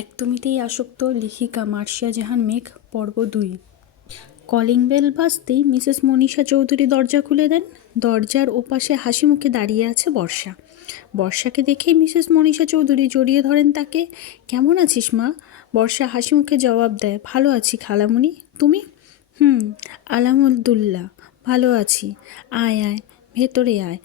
একদমিতেই আসক্ত লেখিকা মার্শিয়া জাহান মেঘ পর্ব 2। কলিং বেল বাজতেই মিসেস মনীষা চৌধুরী দরজা খুলে দেন। দরজার ওপাশে হাসি মুখে দাঁড়িয়ে আছে বর্ষা। বর্ষাকে দেখেই মিসেস মনীষা চৌধুরী জড়িয়ে ধরেন তাকে। কেমন আছিস মা? বর্ষা হাসি মুখে জবাব দেয়, ভালো আছি খালামণি, তুমি? আলহামদুলিল্লাহ ভালো আছি। আয় আয়, ভেতরে আয়।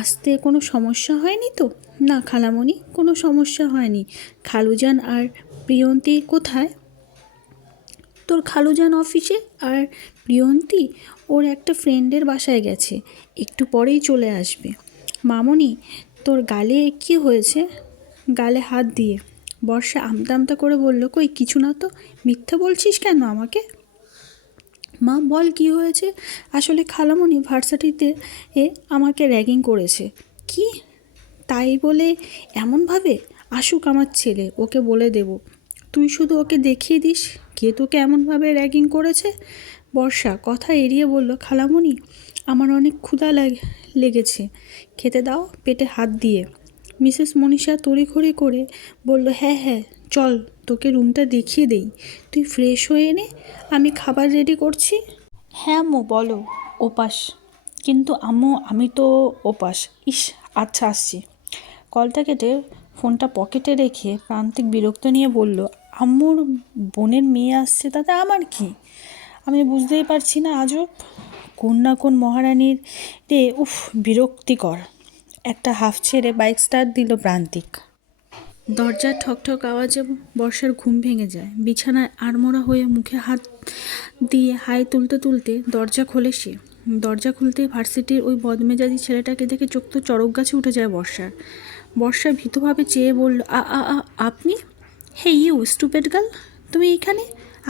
আসতে কোনো সমস্যা হয়নি তো? না খালামণি, কোনো সমস্যা হয়নি। খালুজান আর প্রিয়ন্তী কোথায়? তোর খালুজান অফিসে, আর প্রিয়ন্তী ওর একটা ফ্রেন্ডের বাসায় গেছে, একটু পরেই চলে আসবে। মামনি, তোর গালে কি হয়েছে? গালে হাত দিয়ে বর্ষা আমতা আমতা করে বলল, কই কিছু না তো। মিথ্যা বলছিস কেন আমাকে? মা বল কি হয়েছে? আসলে খালামণি ভার্সিটিতে আমাকে র্যাগিং করেছে। কি? তাই বলে এমনভাবে? আসুক আমার ছেলে, ওকে বলে দেব। তুই শুধু ওকে দেখিয়ে দিস কে তোকে এমনভাবে র্যাগিং করেছে। বর্ষা কথা এড়িয়ে বলল, খালামণি আমার অনেক ক্ষুধা লেগেছে, খেতে দাও পেটে হাত দিয়ে। মিসেস মনীষা তড়িঘড়ি করে বলল, হ্যাঁ হ্যাঁ চল, তোকে রুমটা দেখিয়ে দেই। তুই ফ্রেশ হয়ে নে, আমি খাবার রেডি করছি। হ্যাঁ আম্মু বলো। ওপাস। কিন্তু আম্মু আমি তো ওপাস। ইস, আচ্ছা আসছি। কলটা কেটে ফোনটা পকেটে রেখে প্রান্তিক বিরক্ত নিয়ে বলল, আম্মুর বোনের মেয়ে আসছে, তাতে আমার কি? আমি বুঝতেই পারছি না, আজব কোন না কোন মহারানীর রে। উফ, বিরক্তিকর। একটা হাফ ছেড়ে বাইক স্টার্ট দিল প্রান্তিক। দরজার ঠকঠক আওয়াজে বর্ষার ঘুম ভেঙে যায়। বিছানায় আড়মোড়া হয়ে মুখে হাত দিয়ে হাই তুলতে তুলতে দরজা খোলে সে। দরজা খুলতেই ভার্সিটির ওই বদমেজাজি ছেলেটাকে দেখে চোখ তো চড়ক গাছে উঠে যায় বর্ষার। বর্ষা ভীতভাবে চেয়ে বলল, আপনি? হে ইউ স্টুপিড গার্ল, তুমি এখানে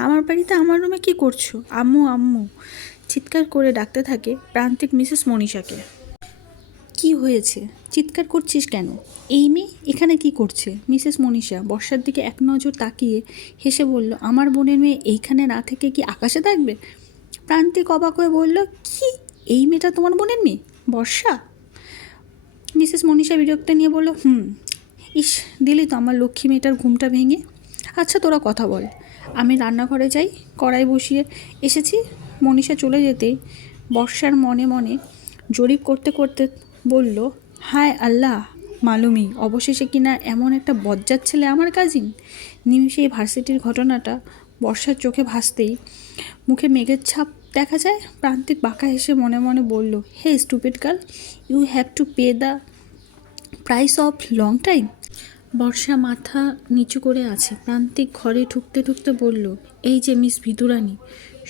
আমার বাড়িতে আমার রুমে কি করছো? আম্মু আম্মু চিৎকার করে ডাকতে থাকে প্রান্তিক মিসেস মনীষাকে। কি হয়েছে, চিৎকার করছিস কেন? এই মেয়ে এখানে কি করছে? মিসেস মনীষা বর্ষার দিকে এক নজর তাকিয়ে হেসে বলল, আমার বোনের মেয়ে এইখানে না থেকে কি আকাশে থাকবে? প্রান্তিক অবাক হয়ে বলল, কি, এই মেয়েটা তোমার বোনের মেয়ে? বর্ষা? মিসেস মনীষা বিরক্ত নিয়ে বলল, ইস, দিলি তো আমার লক্ষ্মী মেয়েটার ঘুমটা ভেঙে। আচ্ছা তোরা কথা বল, আমি রান্নাঘরে যাই, কড়াই বসিয়ে এসেছি। মনীষা চলে যেতেই বর্ষার মনে মনে জরিপ করতে করতে বলল, হায় আল্লাহ মালুমি, অবশেষে কিনা এমন একটা বজ্জাত ছেলে আমার কাজিন। নিমিষেই ভার্সিটির ঘটনাটা বর্ষার চোখে ভাসতেই মুখে মেঘের ছাপ দেখা যায়। প্রান্তিক বাঁকা হেসে মনে মনে বলল, hey stupid girl, you have to pay the price of long time. Barsha মাথা নিচু করে আছে। প্রান্তিক ঘরে ঢুকতে ঢুকতে বলল, এই যে মিস ভিতুরানী,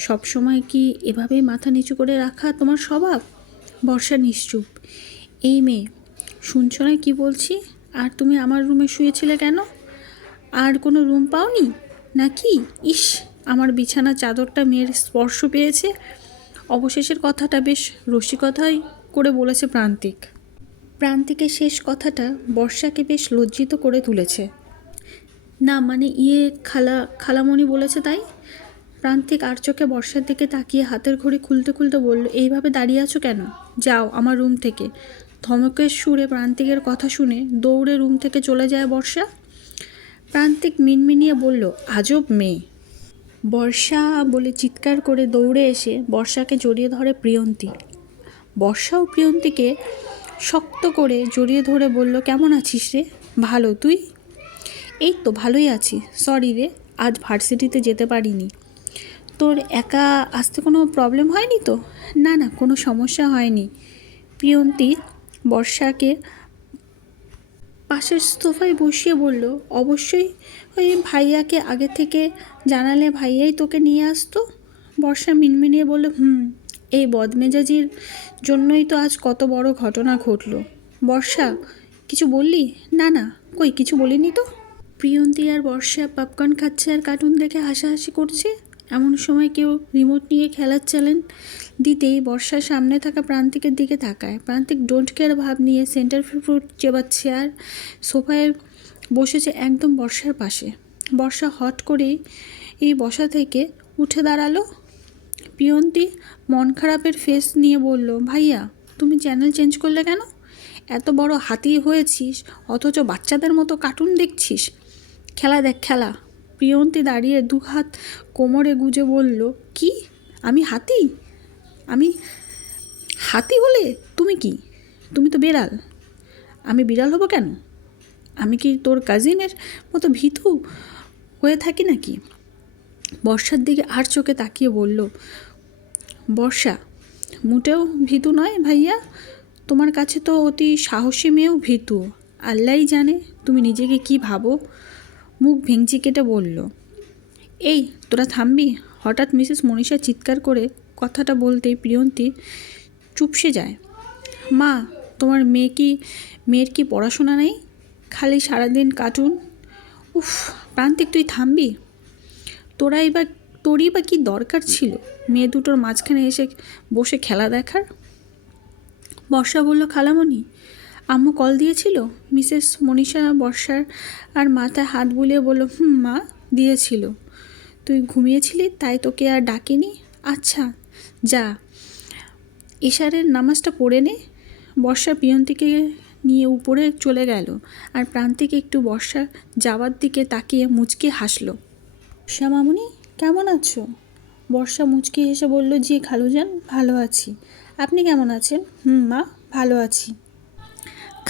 সবসময় কি এভাবেই মাথা নিচু করে রাখা তোমার স্বভাব? বর্ষা নিশ্চুপ। এই মেয়ে, শুনছো না কি বলছি? আর তুমি আমার রুমে শুয়েছিলে কেন? আর কোনো রুম পাওনি নাকি? ইস, আমার বিছানা চাদরটা মেয়ের স্পর্শ পেয়েছে। অবশেষের কথাটা বেশ রসিকতাই করে বলেছে প্রান্তিক। প্রান্তিকের শেষ কথাটা বর্ষাকে বেশ লজ্জিত করে তুলেছে। না মানে খালামণি বলেছে তাই। প্রান্তিক আর চোখে বর্ষার দিকে তাকিয়ে হাতের ঘড়ি খুলতে খুলতে বলল, এইভাবে দাঁড়িয়ে আছো কেন? যাও আমার রুম থেকে। ধমকের সুরে প্রান্তিকের কথা শুনে দৌড়ে রুম থেকে চলে যায় বর্ষা। প্রান্তিক মিনমিনিয়ে বলল, আজব মেয়ে। বর্ষা বলে চিৎকার করে দৌড়ে এসে বর্ষাকে জড়িয়ে ধরে প্রিয়ন্তী। বর্ষাও প্রিয়ন্তীকে শক্ত করে জড়িয়ে ধরে বলল, কেমন আছিস রে? ভালো, তুই? এই তো ভালোই আছি। সরি রে, আজ ভার্সিটিতে যেতে পারিনি। তোর একা আসতে কোনো প্রবলেম হয়নি তো? না না, কোনো সমস্যা হয়নি। প্রিয়ন্তী বর্ষাকে পাশের সোফায় বসিয়ে বলল, অবশ্যই ওই ভাইয়াকে আগে থেকে জানালে ভাইয়াই তোকে নিয়ে আসতো। বর্ষা মিনমিনিয়ে বলল, এই বদমেজাজির জন্যই তো আজ কত বড় ঘটনা ঘটলো। বর্ষা, কিছু বললি? না না, কই কিছু বলিনি তো। প্রিয়ন্তী আর বর্ষা পপকর্ন খাচ্ছে আর কার্টুন দেখে হাসাহাসি করছে। এমন সময় কেউ রিমোট নিয়ে খেলার চ্যানেল দিতেই বর্ষার সামনে থাকা প্রান্তিকের দিকে তাকায়। প্রান্তিক ডোন্ট কেয়ার ভাব নিয়ে সেন্টার ফ্রুট চেবাচ্ছে আর সোফায় বসেছে একদম বর্ষার পাশে। বর্ষা হট করেই এই বসা থেকে উঠে দাঁড়ালো। প্রিয়ন্তী মন খারাপের ফেস নিয়ে বলল, ভাইয়া তুমি চ্যানেল চেঞ্জ করলে কেন? এত বড় হাতি হয়েছিস অথচ বাচ্চাদের মতো কার্টুন দেখছিস। খেলা দেখ খেলা। প্রিয়ন্তী দাঁড়িয়ে দু হাত কোমরে গুজে বলল, কি? আমি হাতি? আমি হাতি হলে তুমি কি? তুমি তো বিড়াল। আমি বিড়াল হব কেন? আমি কি তোর কাজিনের মতো ভীতু হয়ে থাকি নাকি? বর্ষার দিকে আর চোখে তাকিয়ে বলল, বর্ষা মোটেও ভীতু নয় ভাইয়া। তোমার কাছে তো অতি সাহসী মেয়েও ভীতু। আল্লাহই জানে তুমি নিজেকে কি ভাবো। মুখ ভেঙচি কেটে বলল, এই তোরা থামবি? হঠাৎ মিসেস মনীষা চিৎকার করে কথাটা বলতেই প্রিয়ন্তী চুপসে যায়। মা, তোমার মেয়ের কি পড়াশোনা নেই? খালি সারাদিন কার্টুন। উফ, প্রান্তিক তুই থামবি? তোরই বা কী দরকার ছিল মেয়ে দুটোর মাঝখানে এসে বসে খেলা দেখার? বর্ষা বলল, খালামণি, আম্মু কল দিয়েছিল? মিসেস মনীষা বর্ষার আর মাথায় হাত বুলিয়ে বলল, মা দিয়েছিল। তুই ঘুমিয়েছিলি তাই তোকে আর ডাকিনি। আচ্ছা যা, এশারের নামাজটা পড়ে নে। বর্ষা প্রিয়ন্তীকে নিয়ে উপরে চলে গেল আর প্রান্তিক একটু বর্ষা যাওয়ার দিকে তাকিয়ে মুচকি হাসল। বর্ষা মামুনি, কেমন আছো? বর্ষা মুচকি হেসে বলল, জি খালুজান, ভালো আছি। আপনি কেমন আছেন? মা, ভালো আছি।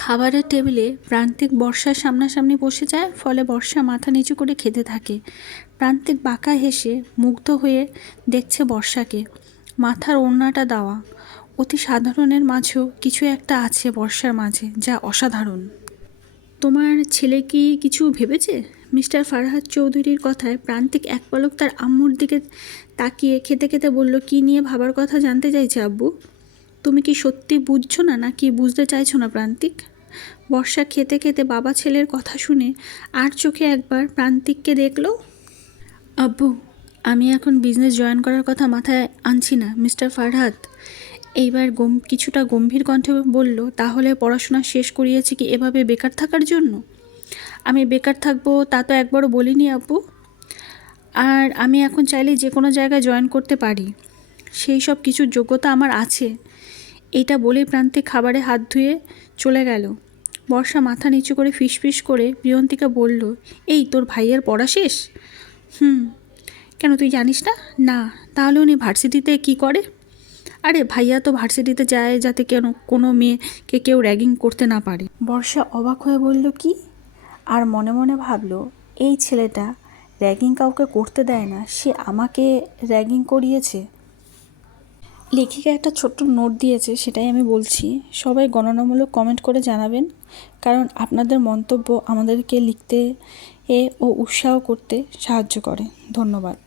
খাবারের টেবিলে প্রান্তিক বর্ষার সামনাসামনি বসে যায়, ফলে বর্ষা মাথা নিচু করে খেতে থাকে। প্রান্তিক বাঁকা হেসে মুগ্ধ হয়ে দেখছে বর্ষাকে। মাথার ওড়নাটা দেওয়া। অতি সাধারণের মাঝেও কিছু একটা আছে বর্ষার মাঝে, যা অসাধারণ। তোমার ছেলে কি কিছু ভেবেছে? মিস্টার ফারহাদ চৌধুরীর কথায় প্রান্তিক এক পলক তার আম্মুর দিকে তাকিয়ে খেতে খেতে বলল, কি নিয়ে ভাবার কথা জানতে চাইছে আব্বু? তুমি কি সত্যি বুঝছো না নাকি বুঝতে চাইছো না প্রান্তিক? বর্ষা খেতে খেতে বাবা ছেলের কথা শুনে আর চোখে একবার প্রান্তিককে দেখল। আব্বু, আমি এখন বিজনেস জয়েন করার কথা মাথায় আনছি না মিস্টার ফারহাদ। এইবার কিছুটা গম্ভীর কণ্ঠে বলল, তাহলে পড়াশোনা শেষ করিয়েছি কি এভাবে বেকার থাকার জন্য? আমি বেকার থাকবো তা তো একবারও বলিনি আব্বু। আর আমি এখন চাইলে যে কোনো জায়গায় জয়েন করতে পারি, সেই সব কিছুর যোগ্যতা আমার আছে। এইটা বলেই প্রান্তিক খাবারে হাত ধুয়ে চলে গেল। বর্ষা মাথা নিচু করে ফিসফিস করে প্রিয়ন্তীকে বলল, এই তোর ভাইয়ের পড়া শেষ? কেন তুই জানিস না? না, তাহলে উনি ভার্সিটিতে কি করে? আরে ভাইয়া তো ভার্সিটিতে যায় যাতে কোনো মেয়েকে কেউ র্যাগিং করতে না পারে। বর্ষা অবাক হয়ে বলল, কি? আর মনে মনে ভাবল, এই ছেলেটা র্যাগিং কাউকে করতে দেয় না, সে আমাকে র্যাগিং করিয়েছে। লেখিকা একটা ছোট্ট নোট দিয়েছে, সেটাই আমি বলছি। সবাই গণনামূলক কমেন্ট করে জানাবেন, কারণ আপনাদের মন্তব্য আমাদেরকে লিখতে ও উৎসাহ করতে সাহায্য করে। ধন্যবাদ।